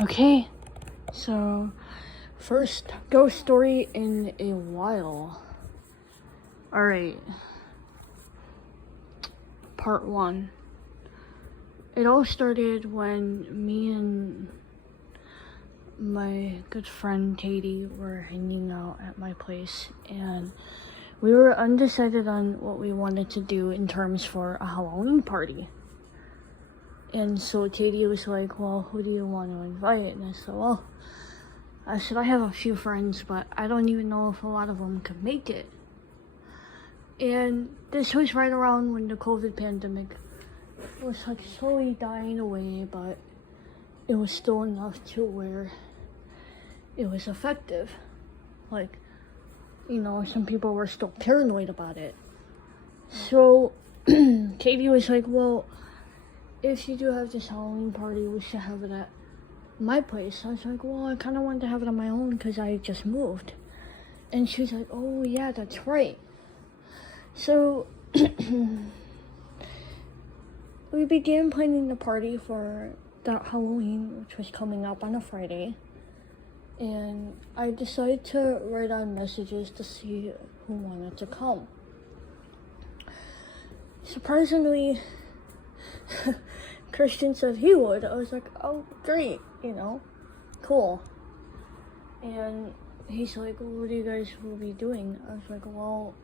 Okay, so first ghost story in a while. Alright, part 1. It all started when me and my good friend Katie were hanging out at my place, and we were undecided on what we wanted to do in terms for a Halloween party. And so Katie was like, well, who do you want to invite? And I said, I have a few friends, but I don't even know if a lot of them could make it. And this was right around when the COVID pandemic was like slowly dying away, but it was still enough to where it was effective. Like, you know, some people were still paranoid about it. So Katie was like, well, if you do have this Halloween party, we should have it at my place. I was like, well, I kind of wanted to have it on my own because I just moved. And she was like, oh yeah, that's right. So we began planning the party for that Halloween, which was coming up on a Friday. And I decided to write on messages to see who wanted to come. Surprisingly, Christian said he would. I was like, oh, great, you know, cool. And he's like, what do you guys will be doing? I was like, well,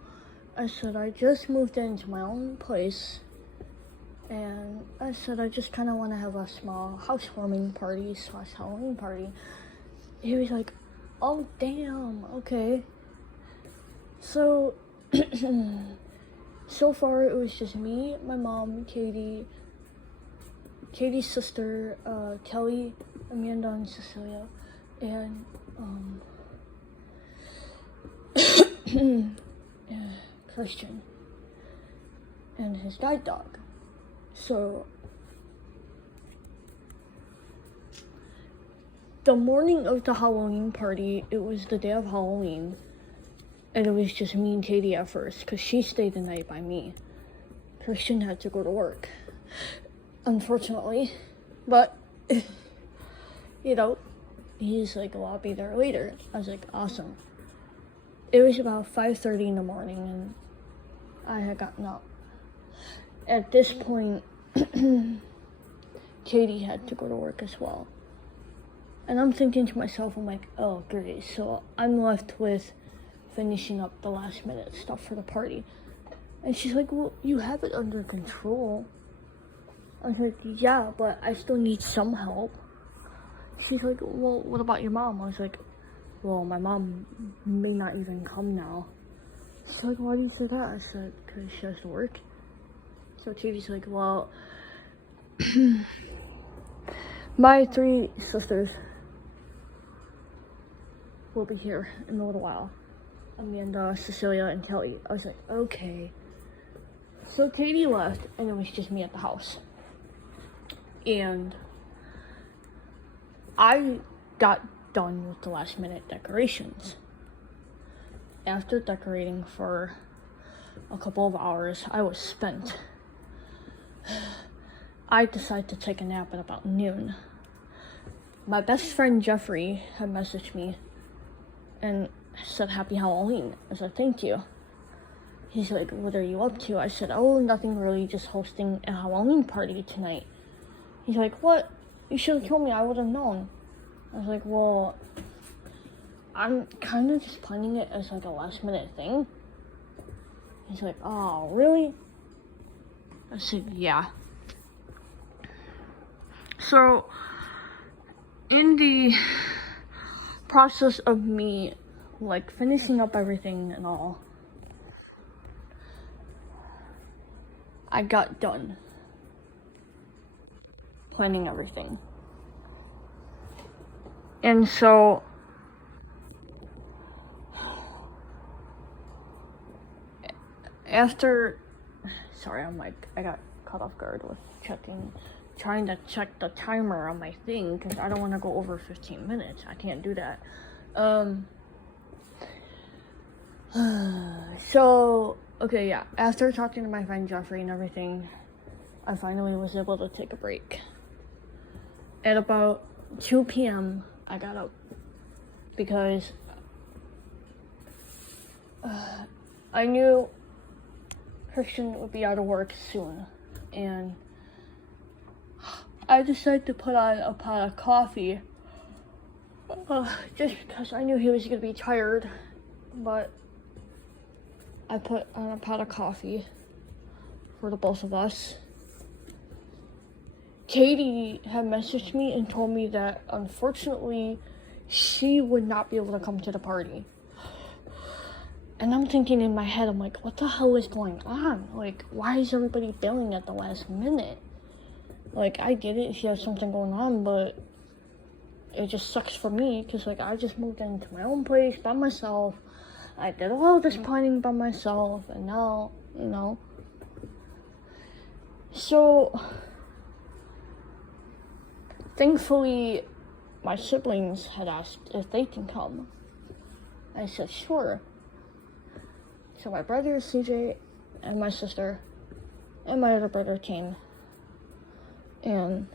I said, I just moved into my own place. And I said, I just kind of want to have a small housewarming party / Halloween party. He was like, oh, damn, okay. So, so far it was just me, my mom, Katie, Katie's sister, Kelly, Amanda, and Cecilia, and Christian, and his guide dog. So, the morning of the Halloween party, it was the day of Halloween, and it was just me and Katie at first, because she stayed the night by me. Christian had to go to work, unfortunately, but, you know, he's like, well, I'll be there later. I was like, awesome. It was about 5:30 in the morning, and I had gotten up. At this point, Katie had to go to work as well. And I'm thinking to myself, I'm like, oh, great. So I'm left with finishing up the last minute stuff for the party. And she's like, well, you have it under control. I was like, yeah, but I still need some help. She's like, well, what about your mom? I was like, well, my mom may not even come now. She's like, why do you say that? I said, because she has to work. So Katie's like, well, my 3 sisters will be here in a little while. Amanda, Cecilia, and Kelly. I was like, okay. So Katie left, and it was just me at the house. And I got done with the last minute decorations. After decorating for a couple of hours, I was spent. I decided to take a nap at about noon. My best friend Jeffrey had messaged me and said happy Halloween. I said thank you. He's like, what are you up to? I said, oh, nothing really, just hosting a Halloween party tonight. He's like, what? You should have told me, I would have known. I was like, well, I'm kind of just planning it as like a last minute thing. He's like, oh, really? I said, yeah. So, in the process of me, like, finishing up everything and all, I got done planning everything. And so, after, sorry, I got caught off guard with trying to check the timer on my thing, because I don't want to go over 15 minutes. I can't do that. So, okay, yeah, after talking to my friend Jeffrey and everything, I finally was able to take a break. At about 2 p.m. I got up because I knew Christian would be out of work soon, and I decided to put on a pot of coffee just because I knew he was going to be tired, but I put on a pot of coffee for the both of us. Katie had messaged me and told me that unfortunately she would not be able to come to the party. And I'm thinking in my head, I'm like, what the hell is going on? Like, why is everybody bailing at the last minute? Like, I get it if you have something going on, but it just sucks for me because, like, I just moved into my own place by myself. I did all this planning by myself, and now, you know. So, thankfully, my siblings had asked if they can come. I said, sure. So my brother, CJ, and my sister, and my other brother came. And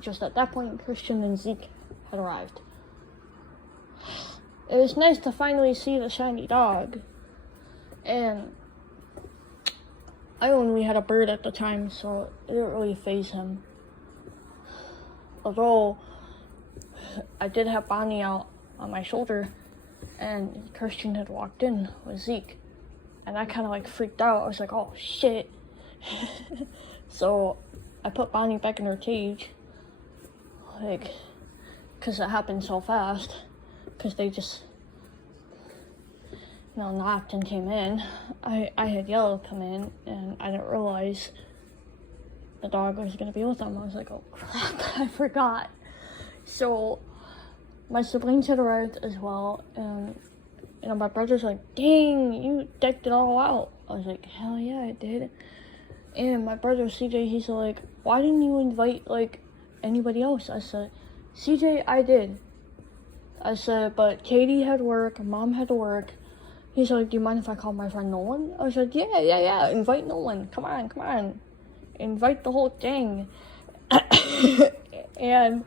just at that point, Christian and Zeke had arrived. It was nice to finally see the shiny dog. And I only had a bird at the time, so it didn't really faze him. Although, I did have Bonnie out on my shoulder, and Christian had walked in with Zeke. And I kind of like freaked out. I was like, oh shit. So I put Bonnie back in her cage. Like, because it happened so fast. Because they just, you know, knocked and came in. I had Yellow come in, and I didn't realize the dog was going to be with them. I was like, oh crap, I forgot. So my siblings had arrived as well, and you know, my brother's like, dang, you decked it all out. I was like, hell yeah, I did. And my brother, CJ, he's like, why didn't you invite, like, anybody else? I said, CJ, I did. I said, but Katie had work, Mom had to work. He's like, do you mind if I call my friend Nolan? I said, yeah, invite Nolan. Come on. Invite the whole thing. And...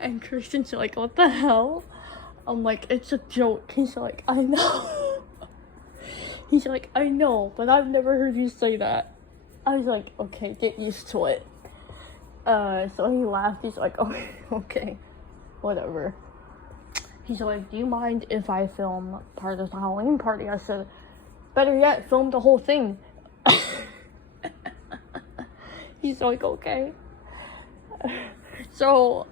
And Christian's like, what the hell? I'm like, it's a joke. He's like, I know. He's like, I know, but I've never heard you say that. I was like, okay, get used to it. So he laughed. He's like, oh, okay, whatever. He's like, do you mind if I film part of the Halloween party? I said, better yet, film the whole thing. He's like, okay. So,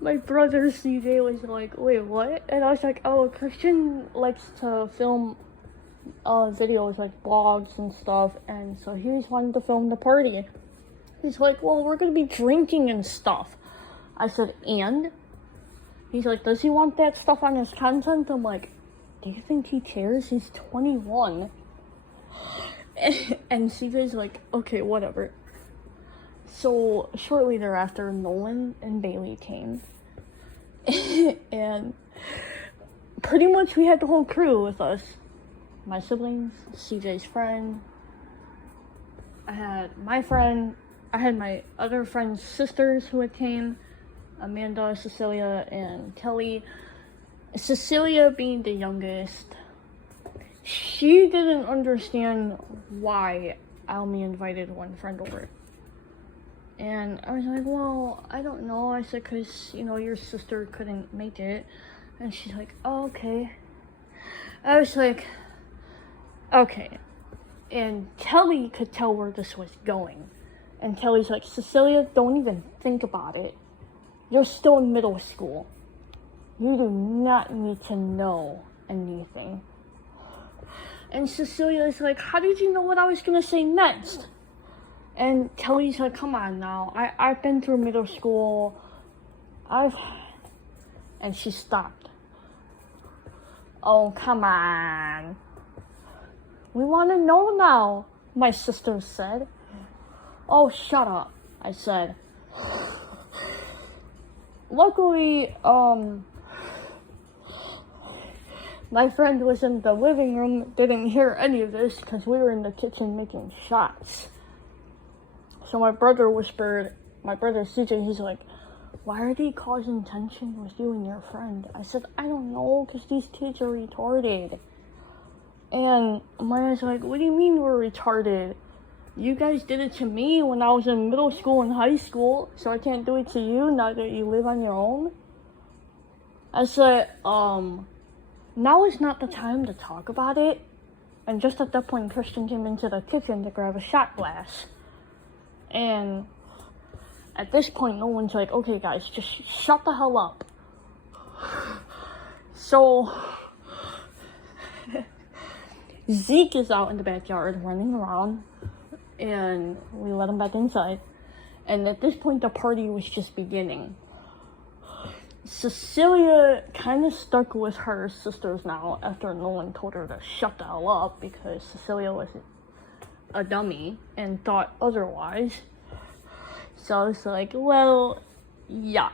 my brother CJ was like, wait, what? And I was like, oh, Christian likes to film videos, like vlogs and stuff, and so he was wanting to film the party. He's like, well, we're gonna be drinking and stuff. I said, and? He's like, does he want that stuff on his content? I'm like, do you think he cares? He's 21. And CJ's like, okay, whatever. So, shortly thereafter, Nolan and Bailey came. And pretty much we had the whole crew with us. My siblings, CJ's friend. I had my friend. I had my other friend's sisters who had came. Amanda, Cecilia, and Kelly. Cecilia being the youngest. She didn't understand why Almy invited one friend over. And I was like, well, I don't know. I said, because, you know, your sister couldn't make it. And she's like, oh, okay. I was like, okay. And Kelly could tell where this was going. And Kelly's like, Cecilia, don't even think about it. You're still in middle school. You do not need to know anything. And Cecilia's like, how did you know what I was going to say next? And Kelly's like, come on now. I've been through middle school. And she stopped. Oh, come on. We want to know now, my sister said. Oh, shut up, I said. My friend was in the living room, didn't hear any of this because we were in the kitchen making shots. So my brother whispered, my brother CJ, he's like, why are they causing tension with you and your friend? I said, I don't know, because these kids are retarded. And Maya's like, what do you mean we're retarded? You guys did it to me when I was in middle school and high school, so I can't do it to you now that you live on your own? I said, now is not the time to talk about it. And just at that point, Christian came into the kitchen to grab a shot glass. And at this point, no one's like, okay guys, just shut the hell up. So, Zeke is out in the backyard running around, and we let him back inside. And at this point, the party was just beginning. Cecilia kind of stuck with her sisters now after no one told her to shut the hell up because Cecilia was a dummy and thought otherwise. So I was like, well, yeah.